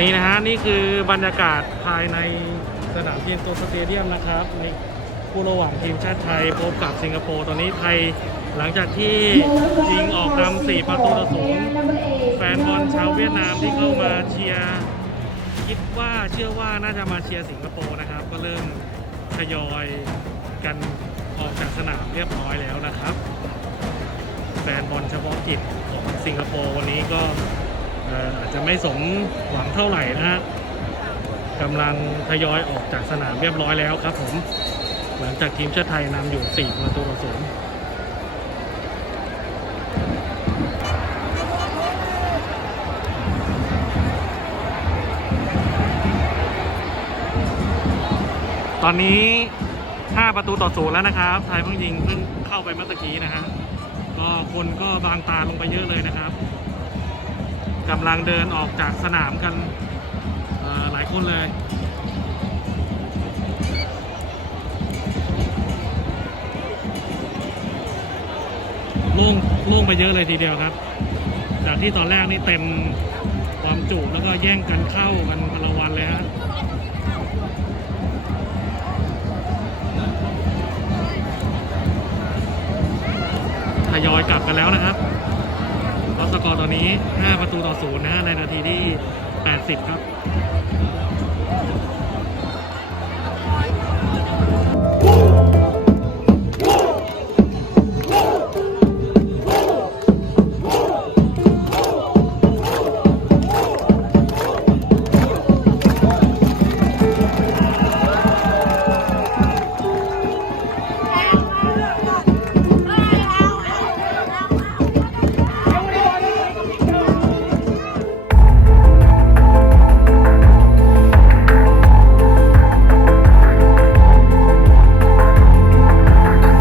นี่นะฮะ นี่คือบรรยากาศภายในสนามเพียงโตสเตเดียมนะครับ ในคู่ระหว่างทีมชาติไทยพบกับสิงคโปร์ตอนนี้ไทยหลังจากที่ยิงออกนำ4ประตูต่อศูนย์แฟนบอลชาวเวียดนามที่เข้ามาเชียร์คิดว่าเชื่อว่าน่าจะมาเชียร์สิงคโปร์นะครับ ก็เริ่มทยอยกันออกจากสนามเรียบร้อยแล้วนะครับ แฟนบอลเฉพาะกิจของสิงคโปร์วันนี้ก็ อาจจะไม่สมหวังเท่าไหร่นะฮะกำลังทยอยออกจากสนามเรียบร้อยแล้วครับผม หลังจากทีมชาติไทยนำอยู่ 4 ประตูต่อศูนย์ตอนนี้ 5 ประตูต่อศูนย์แล้วนะครับ ไทยเพิ่งยิงเพิ่งเข้าไปเมื่อตะกี้นะฮะก็คนก็บางตาลงไปเยอะเลยนะครับ กำลังเดินออกจากสนามกันหลายคนเลยโล่งโล่งไปเยอะเลยทีเดียวครับ จากที่ตอนแรกนี่เต็มความจุแล้วก็แย่งกันเข้ากันพลวันเลยฮะทยอยกลับกันแล้วนะครับ รอสกอร์ตอนนี้ 5 ประตูต่อ 0 นะฮะในนาทีที่ 80 ครับ